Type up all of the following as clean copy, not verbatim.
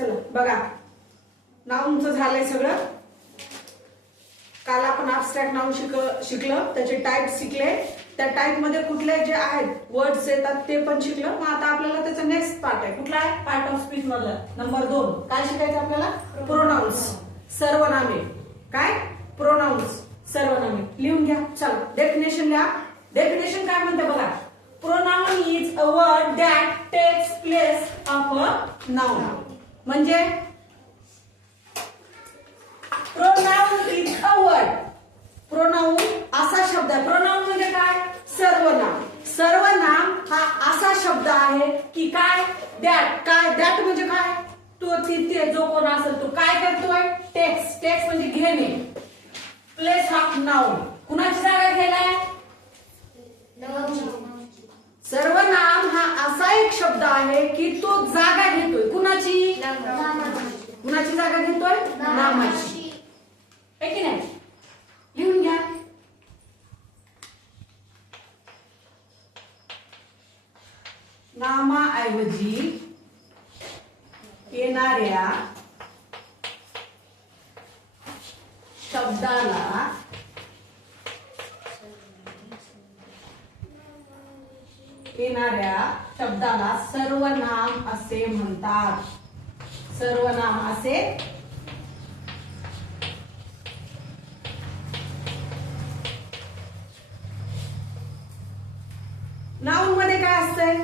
चला बघा, नाऊनचं झालंय सगळं. काल आपण ऍब्स्ट्रॅक्ट नाऊन शिकलं, त्याचे टाईप शिकले. त्या टाईप मध्ये कुठले जे आहेत वर्ड्स येतात ते पण शिकलं. मग आता आपल्याला त्याचा नेक्स्ट पार्ट आहे. कुठला आहे? पार्ट ऑफ स्पीच मधला नंबर 2. काय शिकायचं आपल्याला? प्रोनाउन्स, सर्वनामे. काय? प्रोनाउन्स, सर्वनामे. लिहून घ्या. चला डेफिनेशन लिहा. डेफिनेशन काय म्हणते बघा. Pronoun is a word that takes place of a noun. म्हणजे pronoun is a word. Pronoun असा शब्द आहे. प्रोनाउन म्हणजे काय? सर्वनाम. सर्वनाम हा असा शब्द आहे की काय? दॅट. काय? दॅट म्हणजे काय? तो तिथे जो कोण असेल तो काय करतोय? टेक्स. टेक्स म्हणजे घेणे. Place of noun. कुणाची जागा घ्यायलाय? सर्वनाम हा असा एक शब्द आहे की तो जागा घेतोय. कुणाची? कुणाची जागा घेतोय? नामाची. आहे की नाही? लिहून घ्या. नामाऐवजी येणाऱ्या शब्दाला सर्वनाम असे म्हणतात. सर्वनाम असे नाउन मध्ये काय असतंय?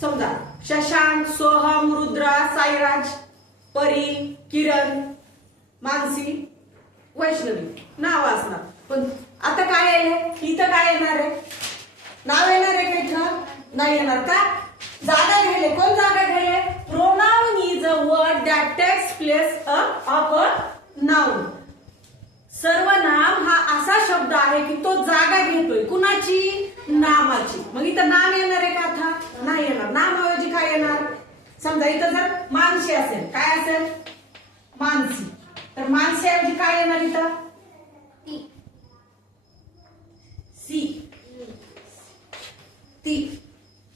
समजा शशांक, सोहम, रुद्रा, साईराज, परी, किरण, मानसी, वैष्णवी नाव असणार. पण आता काय आहे? इथं काय येणार आहे? नाव येणार आहे का इथं? नाही येणार. का? जागा घ्यायले. कोण जागा घ्यायले? Pronoun is a word that takes place of a noun. सर्वनाम हा असा शब्द आहे की तो जागा घेतोय. कुणाची? नामाची. मग इथं नाम येणार आहे का आता? नाही येणार. नामाऐवजी काय येणार? समजा इथं जर मानसी असेल, काय असेल? मानसी. तर मानसी ऐवजी काय येणार इथं? सी. ती.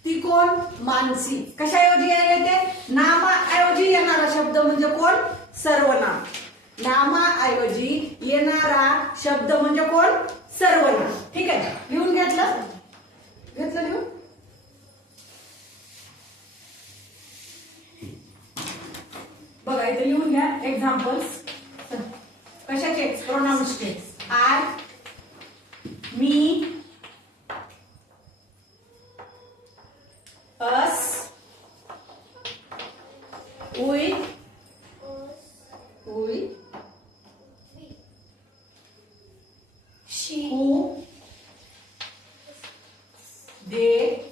ती कोण? मानसी. कशाऐवजी यायला ते? नामाऐवजी येणारा शब्द म्हणजे कोण? सर्वनाम. नामाऐवजी येणारा शब्द म्हणजे कोण? सर्वनाम. ठीक आहे. लिहून घेतलं? घेतलं लिहून? बघा इथे लिहून घ्या. एक्झाम्पल्स कशाचे? प्रोनाउन्सचे. आय, मी, us, we, she, who, they,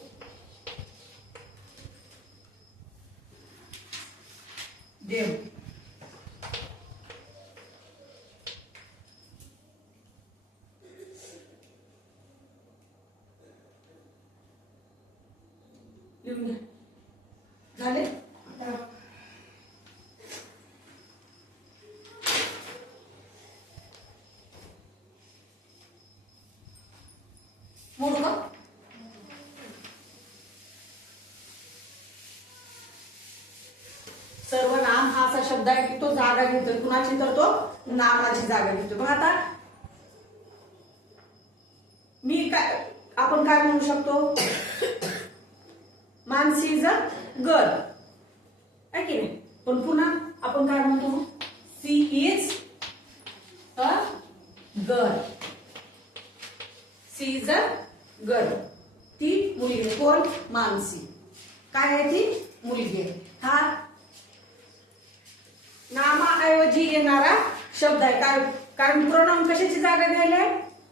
them. झाले? मोडू का? सर्वनाम हा असा शब्द आहे की तो जागा घेतोय. कुणाची? तर तो नामाची जागा घेतोय. मग आता मी काय, आपण काय म्हणू शकतो? Mansi is a girl. आहे की नाही? पण पुन्हा आपण काय म्हणतो? She is a girl. She is a girl. ती मुलगी. कोण? मानसी. काय आहे? ती मुलगी. हा नामाऐवजी येणारा शब्द आहे. काय? कारण प्रोनाउन कशाची जागा घ्यायला?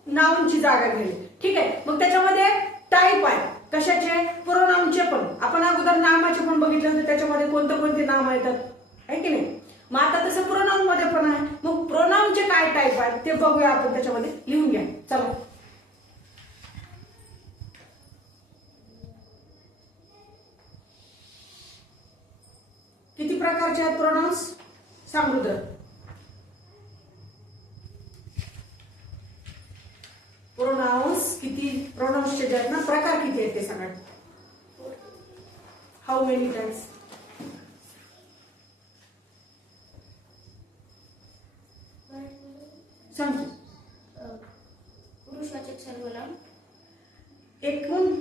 नाउनची जागा घ्यायला. ठीक आहे. मग त्याच्यामध्ये टाईप आहे. कशाचे? प्रोनाउनचे पण. आपण अगोदर नामाचे पण बघितले होते. त्याच्यामध्ये कोणते नाम येतात? आहे की नाही? मग आता तसं प्रोनाउन मध्ये पण आहे. मग प्रोनाउनचे काय टाईप आहेत ते बघूया आपण. त्याच्यामध्ये लिहून घ्या. चला. किती प्रकारचे आहेत प्रोनाउन्स? सांगू तर. प्रोनाउन्स किती? प्रोनाउन्सचे जे आहेत ना प्रकार किती आहेत ते सांगा. How many times?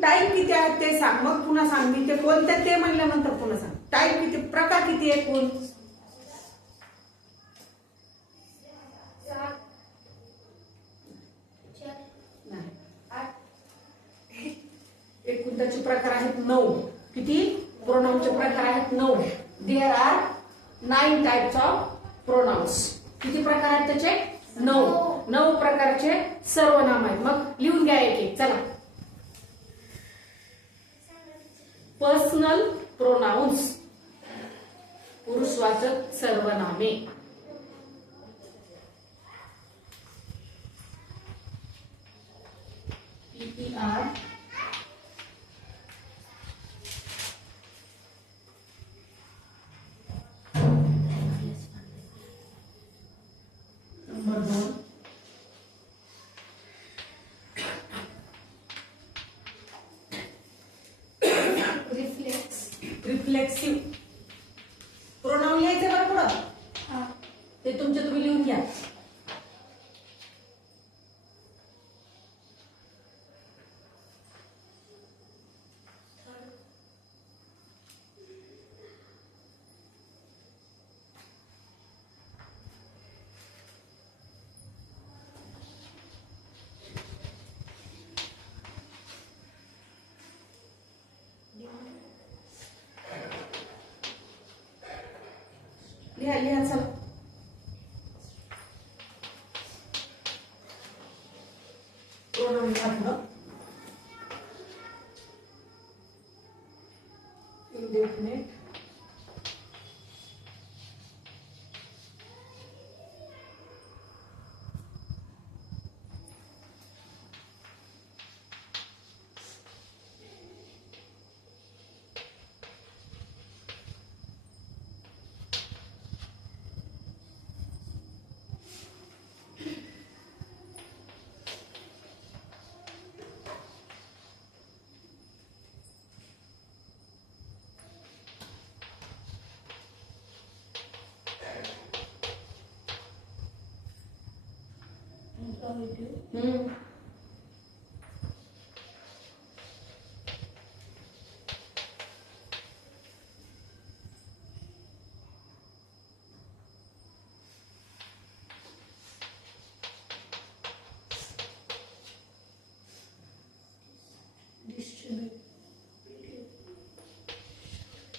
टाईप किती आहेत ते सांग, मग पुन्हा सांग मी ते कोणत्या ते म्हणल्यानंतर पुन्हा सांग. टाईप किती, प्रकार किती आहे एकूण? एकूण त्याचे प्रकार आहेत 9. किती प्रोनाउनचे प्रकार आहेत? 9. There are 9 types of pronouns. किती प्रकार आहेत त्याचे? 9 प्रकारचे सर्वनाम आहेत. मग लिहून घ्या एक एक. चला. पर्सनल प्रोनाउन्स, पुरुषवाचक सर्वनामे. PER number 2. रिफ्लेक्सिव्ह प्रोनाउन लिहायचे बरं पुढं, ते तुमचे तुम्ही लिहून घ्या. लिहा चला. प्रोनाउन लिहा. इंडेफिनिट,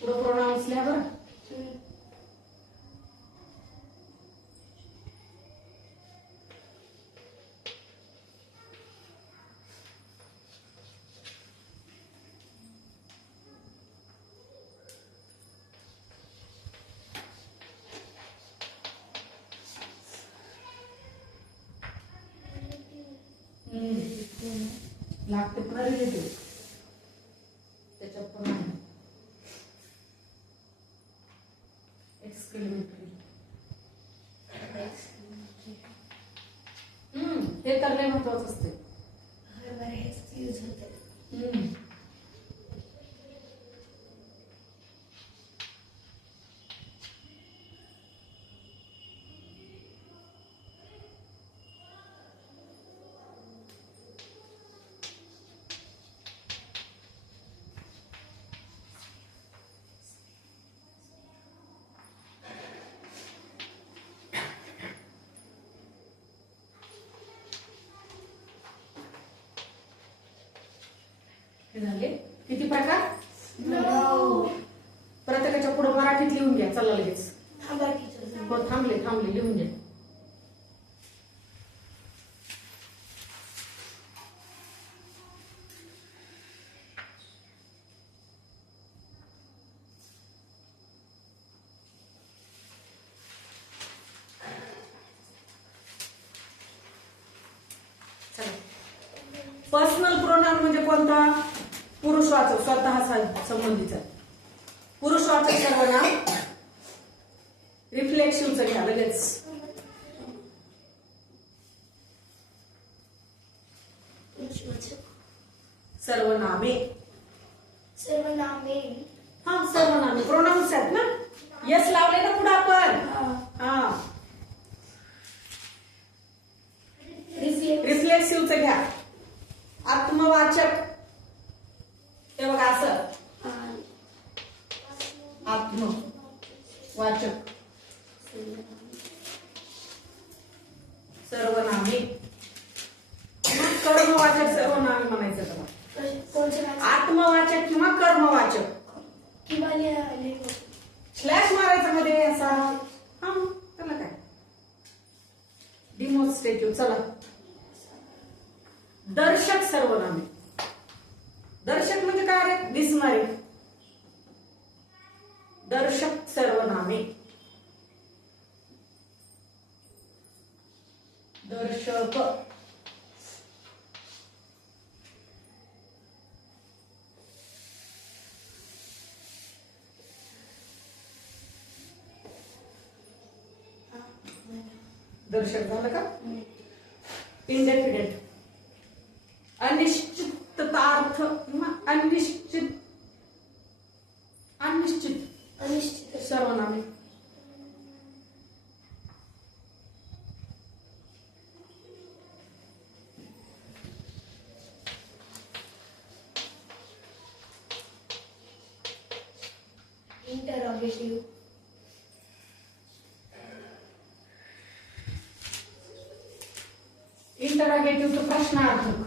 पुढं प्रोनाउन्स लिहा बरं. लागते पुन्हा रिलेटिव्ह, त्याच्यात पण आहे एक्सक्लेमेटरी. हे तर लय महत्वाचं असते. हेच यूज होते. झाले किती प्रकार? 9. प्रत्येकाच्या पुढे मराठीत लिहून घ्या. चला लगेच. थांबले लिहून घ्या. पर्सनल प्रोनाउन म्हणजे कोणता? पुरुषवाचक, स्वतः संबंधीचा पुरुषवाचक सर्वनाम. रिफ्लेक्सिव्हचं घ्या लगेच. सर्वनामे. हा सर्वनामे प्रोनाउन्स आहेत ना. यस लावले ना पुढे आपण. हा रिफ्लेक्सिव्हचं घ्या. आत्मवाचक आत्मवाचक सर्वनामे किंवा कर्मवाचक सर्वनामे म्हणायचं त्याला. कोणचे आत्मवाचक किंवा कर्मवाचक. किंवा लिहिले स्लॅश मारायचं मध्ये असा. हा त्याला काय डिमॉन्स्ट्रेटिव्ह. चला दर्शक सर्वनामे. दर्शक म्हणजे काय रे? दिसणारे. दर्शक सर्वनामे. दर्शक दर्शक झालं का? इंडेफिनेट अनिश्चितार्थ किंवा अनिश्चित अनिश्चित सर्वनामे. इंटरॉगेटिव्ह इंटरॉगेटिव्ह तो प्रश्नार्थक.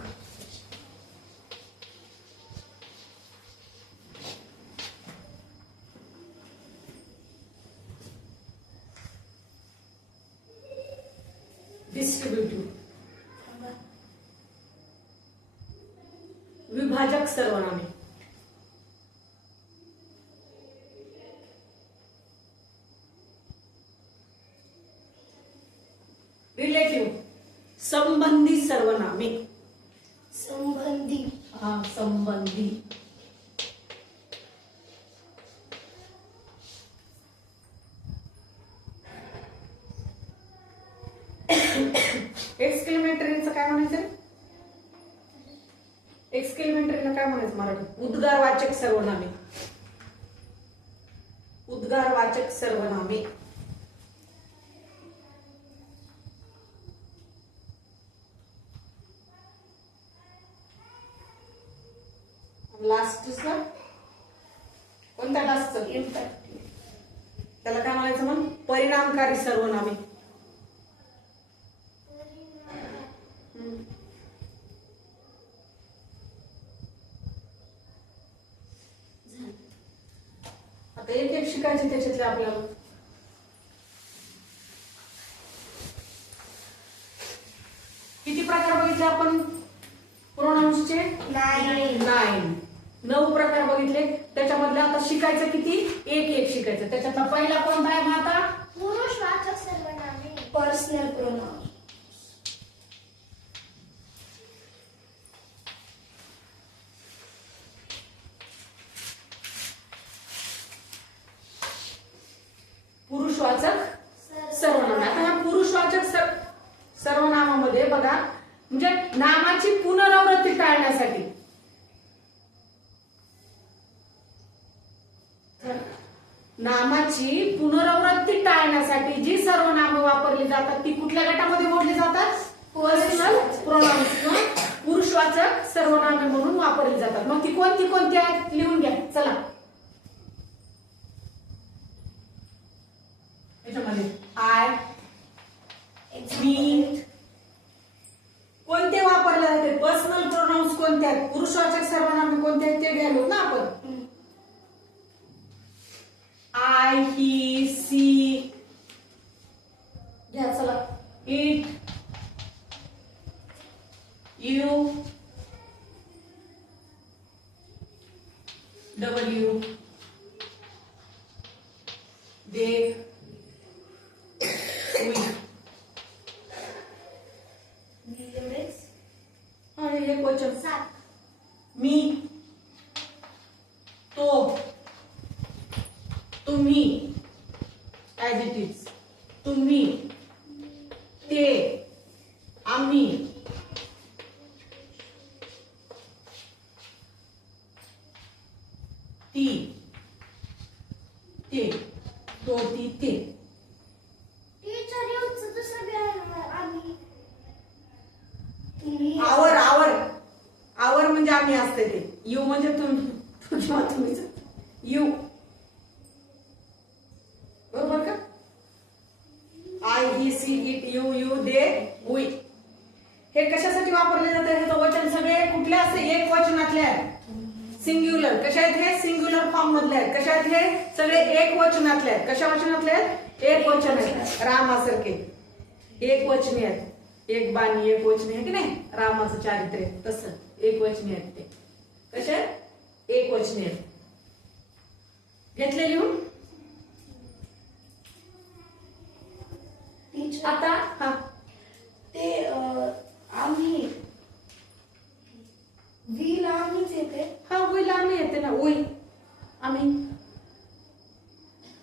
डिस्ट्रीब्युटिव्ह विभाजक सर्वनामे. रिलेटिव्ह संबंधी सर्वनामे. संबंधी संबंधी. एक्सक्लेमेटरीचं काय म्हणायचं? एक्सक्लेमेटरीला काय म्हणायचं मराठी? उद्गारवाचक सर्वनामे. उद्गारवाचक सर्वनामे. लास्टचा कोणता लास्टचा? इम्पॅक्टिव्ह त्याला काय म्हणायचं मग? परिणामकारी सर्वनामे. आता एक एक शिकायचे त्याच्यातले आपल्याला. किती प्रकार बघितले आपण प्रोनाउन्सचे? 9. 9 प्रकार बघितले. त्याच्यामधले आता शिकायचं किती? एक एक शिकायचं. त्याच्यातला पहिला कोणता आहे मग आता? पुरुषवाचक सर्वनामे. Personal pronoun. पुरुषवाचक सर्वनाम. आता ह्या पुरुषवाचक सर्वनामामध्ये बघा, म्हणजे नामाची पुनरावृत्ती टाळण्यासाठी नामाची पुनरावृत्ती टाळण्यासाठी जी सर्वनामं वापरली जातात ती कुठल्या गटामध्ये मोडली जातात? पर्सनल प्रोनाउन्स किंवा पुरुषवाचक सर्वनामे म्हणून वापरली जातात. मग ती कोणती कोणती आहेत लिहून घ्या. चला याच्यामध्ये आय, मी कोणते वापरले जाते? पर्सनल प्रोनाउन्स कोणते आहेत? पुरुषवाचक सर्वनामे कोणते आहेत ते घ्यालो ना आपण. आय, ही, सी घ्या. चला it, you, W, they, we. हे क्वेश्चन. 7 मी, तो, तुम्ही ऍज इट इज, तुम्ही, ते, आम्ही, ती, ते, तो, ती, ते. टीचर येऊचं दुसरं बी आहे आम्ही. तुम्ही आवर आवर आवर म्हणजे आम्ही असते ते. यू म्हणजे तुम्ही किंवा तुम्हीच. You she it you you they we. हे कशासाठी वापरले जाते? हे वचन सगळे कुठले असते? एक वचनातले आहेत. सिंग्युलर. कशा आहेत हे? सिंग्युलर फॉर्म मधले आहेत. कशा आहेत हे? सगळे एक वचनातले आहेत. कशा वचनातले आहेत? एक वचन आहेत. रामासारखे एक वचनी आहेत. एक बाणी एक वचनी आहे की नाही? रामाचं चारित्र्य तसं एक वचनी आहेत ते. कशा आहेत? एक वचनी आहेत. घेतले लिहून? आता हा ते आम्ही वीला आम्हीच येते. हा उईला आम्ही येते ना. उई आम्ही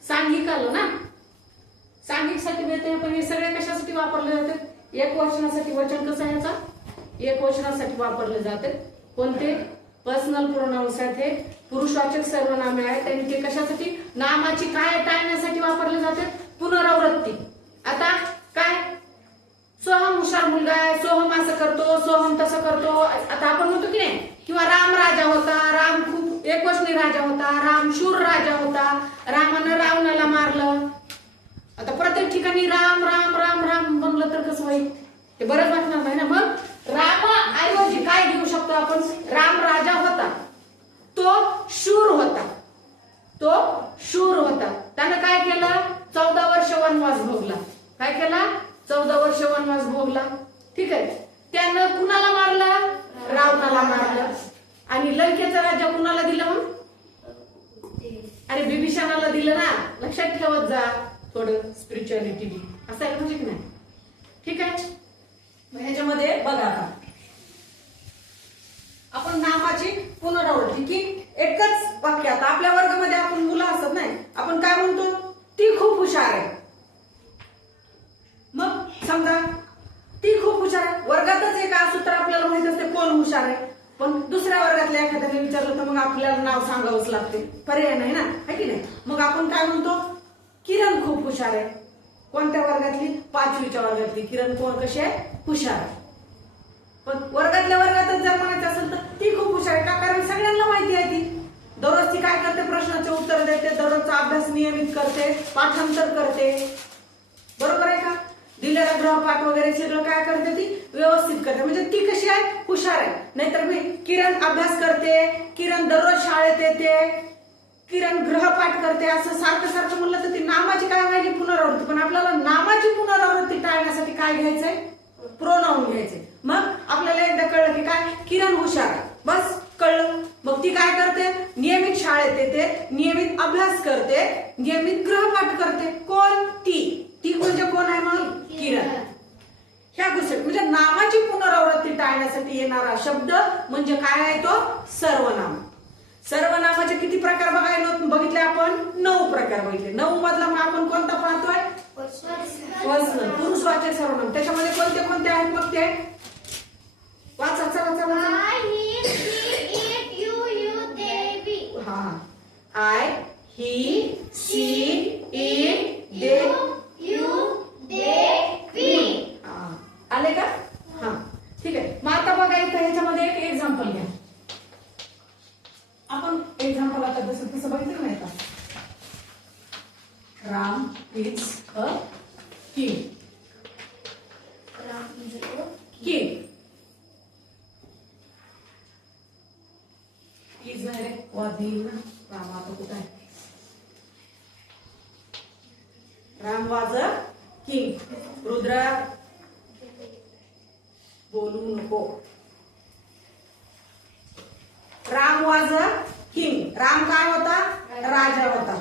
सांघिक आलो ना. सांघिक साठी येते. पण हे सगळे कशासाठी वापरले जाते? एक वचनासाठी. वचन कसं आहे याचा? एक वचनासाठी वापरले जाते. कोणते? पर्सनल प्रोनाउन्स आहेत. हे पुरुषवाचक सर्वनामे आहेत आणि ते कशासाठी? नामाची काय टाळण्यासाठी वापरले जाते? पुनरावृत्ती. आता काय? सोहम हुशार मुलगा आहे, सोहम असं करतो, सोहम तसं करतो. आता आपण म्हणतो की नाही? किंवा राम राजा होता, राम खूप एकवचनी राजा होता, राम शूर राजा होता, रामानं रावणाला मारलं. आता प्रत्येक ठिकाणी राम राम राम राम बनलं तर कसं होईल? ते बरंच वाटणार नाही ना. मग रामाऐवजी काय घेऊ शकतो आपण? राम राजा होता, तो शूर होता. तो शूर होता. त्यानं काय केलं? 14 वर्ष वनवास भोगला. काय केला? 14 वर्ष वनवास भोगला. ठीक आहे. त्यानं कुणाला मारलं? रावणाला मारलं. आणि लंकेचं राज्य कुणाला दिलं मग? अरे बिभीषणाला दिलं ना. लक्षात ठेवत जा थोडं. स्पिरिच्युअलिटी असायला म्हणजे की नाही? ठीक आहे. ह्याच्यामध्ये बघा आता आपण नामाची पुनरावृत्ती की एकच वाक्य. आता आपल्या वर्गामध्ये आपण मुलं असत नाही, आपण काय म्हणतो? ती खूप हुशार आहे. मग समजा ती खूप हुशार आहे. वर्गातच एक असू तर आपल्याला माहित असते कोण हुशार आहे. पण दुसऱ्या वर्गातल्या एखाद्याने विचारलं तर मग आपल्याला नाव सांगावंच लागते. पर्याय नाही ना, है की नाही? मग आपण काय म्हणतो? किरण खूप हुशार आहे. कोणत्या वर्गातली? 5वीच्या वर्गातली. किरण कोण कशी आहे? हुशार आहे. पण वर्गातल्या वर्गातच जर म्हणायचं असेल तर ती खूप हुशार आहे. का? कारण सगळ्यांना माहिती आहे ती दररोज ती काय करते? प्रश्नाचे उत्तर देते, दररोजचा अभ्यास नियमित करते, पाठांतर करते. बरोबर आहे का? दिलेला गृहपाठ वगैरे सगळं काय करते? ती व्यवस्थित करते. म्हणजे ती कशी आहे? हुशार आहे. नाहीतर मी किरण अभ्यास करते, किरण दररोज शाळेत येते, किरण गृहपाठ करते असं सारखं सारखं म्हणलं तर ती नामाची काय व्हायची? पुनरावृत्ती. पण आपल्याला नामाची पुनरावृत्ती टाळण्यासाठी काय घ्यायचंय? प्रोनाउन घ्यायचे. मग आपल्याला एकदा कळलं की काय? किरण हुशार आहे. बस कळलं. मग ती काय करते? नियमित शाळेत येते, नियमित अभ्यास करते, नियमित गृहपाठ करते. कोण? ती. ती म्हणजे कोण आहे मग? किरण. ह्या गोष्टी म्हणजे नामाची पुनरावृत्ती टाळण्यासाठी येणारा शब्द म्हणजे काय आहे? तो सर्वनाम. सर्वनामाचे किती प्रकार बघितले आपण? 9 प्रकार बघितले. 9 मधला मग आपण कोणता पाहतोय? पर्सनल पुरुषवाचक सर्वनाम. त्याच्यामध्ये कोणते कोणते आहेत मग ते? वाचा. चला चला. I, he, she, it, you, they, we. हा. I, he, she, it, they, You, they, we. आले का? हा. ठीक आहे. मग आता बघा इथं ह्याच्यामध्ये एक एक्झाम्पल घ्या. आपण एक्झाम्पल आता तसं बघितलं नाही का? Ram is a king. Ram is a king is नाही रे. वादी ना. राम आता कुठं आहे? Ram was a king. Rudra बोलू नको. Ram was a king. Ram काय होता? राजा होता.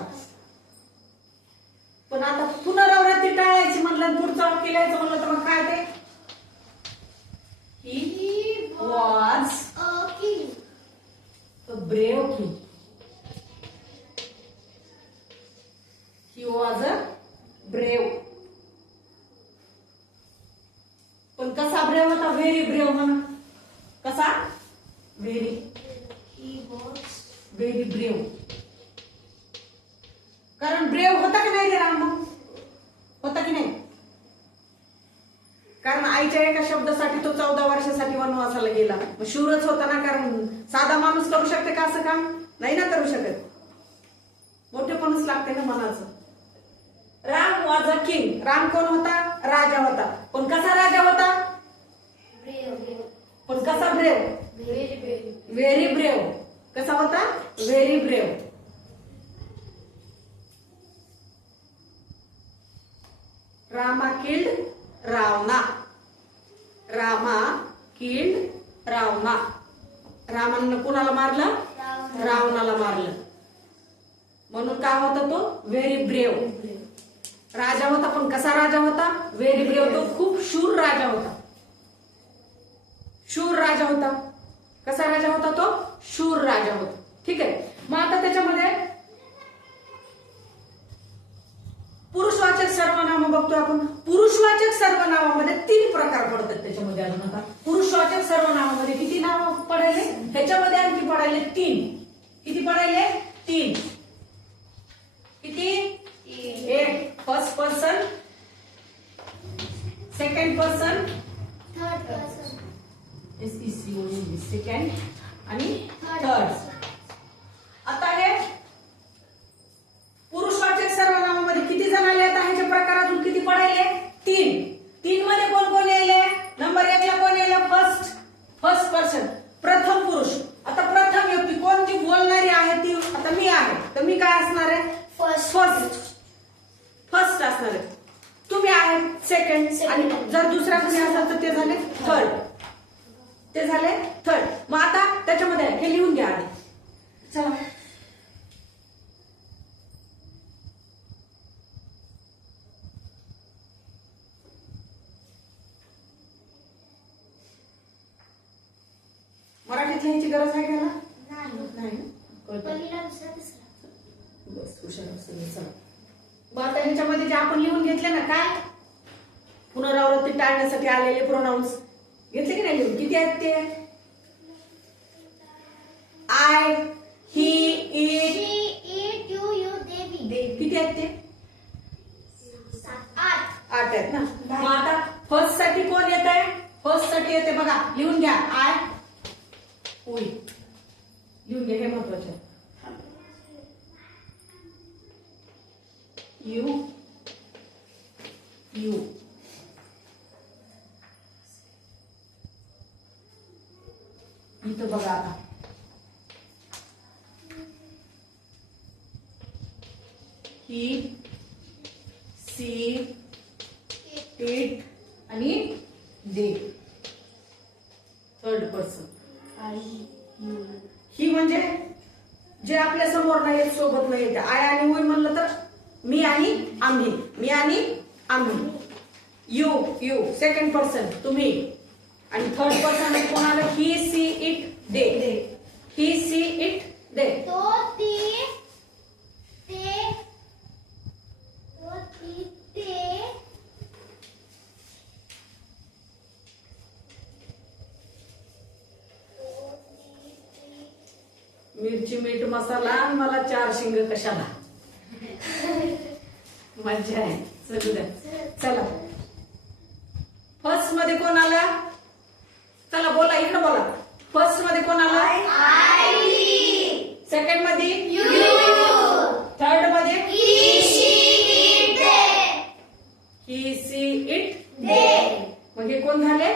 पण आता पुनरावृत्ती टाळायची म्हणलं, पुढचं वाक्य लिहायचं म्हणलं तर मग काय ते? He was a king. A brave king. He was a brave. पण कसा ब्रेव होता? व्हेरी ब्रेव म्हणा. कसा? Very He was very brave. कारण ब्रेव होता की नाही रे राम? होता की नाही? कारण आईच्या एका शब्दासाठी तो 14 वर्षासाठी वनवासाला गेला. मग शूरच होता ना. कारण साधा माणूस करू शकते का असं काम? नाही ना करू शकत. मोठेपणच लागते ना मनाचं. Ram was a king. Ram कोण होता? राजा होता. पण कसा राजा होता? पण कसा ब्रेव? Very brave. कसा होता? Very brave. Rama killed Ravana. Rama killed Ravana. रामानं कुणाला मारलं? रावणाला मारलं. म्हणून काय होता तो? Very brave. राजा होता, पण कसा राजा होता? Very brave. तो खूप शूर राजा होता. शूर राजा होता. कसा राजा होता तो? शूर राजा होता. ठीक आहे. मग आता त्याच्यामध्ये पुरुषवाचक सर्वनाम बघतोय आपण. पुरुषवाचक सर्वनामामध्ये 3 प्रकार पडतात त्याच्यामध्ये. अजून आता पुरुषवाचक सर्वनामामध्ये किती नाव पडायले? ह्याच्यामध्ये आणखी पडायले 3. किती पडायले? 3. किती? एक first person, second person, third person, second आणि थर्ड. आता हे पुरुषवाचक सर्वनामामध्ये किती जण आले? आता ह्याचे प्रकार अजून किती पडायले? 3. 3 मध्ये कोण कोण यायले? नंबर 1 ला कोण यायला? फर्स्ट पर्सन, प्रथम पुरुष. आता प्रथम व्यक्ती कोण जी बोलणारी आहे ती आता मी आहे, तर मी काय असणार आहे? फर्स्ट असणार आहे. तुम्ही आहे सेकंड, आणि जर दुसरा कोणी असेल तर ते झाले थर्ड. ते झाले थर्ड. मग आता त्याच्यामध्ये हे लिहून घ्या आधी. चला मराठीत लिहायची गरज आहे का? नाही. पहिला दुसरा तिसरा. बस हुशार असेल. चला मग आता ह्याच्यामध्ये जे आपण लिहून घेतले ना, काय पुनरावृत्ती टाळण्यासाठी आलेले प्रोनाउन्स घेतले की नाही लिहून? किती आहेत ते? I, he, it. She, it, you, they, we. किती आहेत ते? 8. 8 आहेत ना. मग आता फर्स्ट साठी कोण येत आहे? फर्स्ट साठी येते बघा, लिहून घ्या. I, we. लिहून घ्या, हे महत्वाचे आहे. यू, इथं बघा आता ही, सी, इट आणि दे. Third person. ही म्हणजे जे आपल्या समोर नाही येत, सोबत नाही येत. आय आणि वी म्हणलं तर मी आणि आम्ही. मी आणि आम्ही. यू सेकंड पर्सन, तुम्ही. आणि थर्ड पर्सन कोण आलं? He, she, it, they. He, she, it, they. तो, ती, ते. मिरची, मीठ, मसाला आणि मला 4 शिंग कशाला? मज्जा आहे. चलू द्या. चला फर्स्ट मध्ये कोण आला? चला बोला, इकडे बोला. फर्स्ट मध्ये कोण आला? सेकंड मध्ये थर्ड मध्ये ही, सी, इट, मग हे कोण झाले?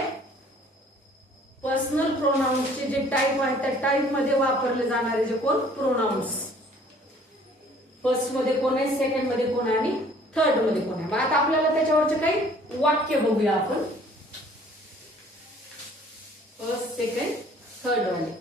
पर्सनल प्रोनाउन्सचे जे टाईप आहेत त्या टाईप मध्ये वापरले जाणारे जे कोण प्रोनाउन्स. फर्स्ट मध्ये कोण आहे, सेकंड मध्ये कोण आहे आणि थर्ड मध्ये कोण आहे. मग आता आपल्याला त्याच्यावरचे काही वाक्य बघूया आपण. फर्स्ट, सेकंड, थर्ड वाले.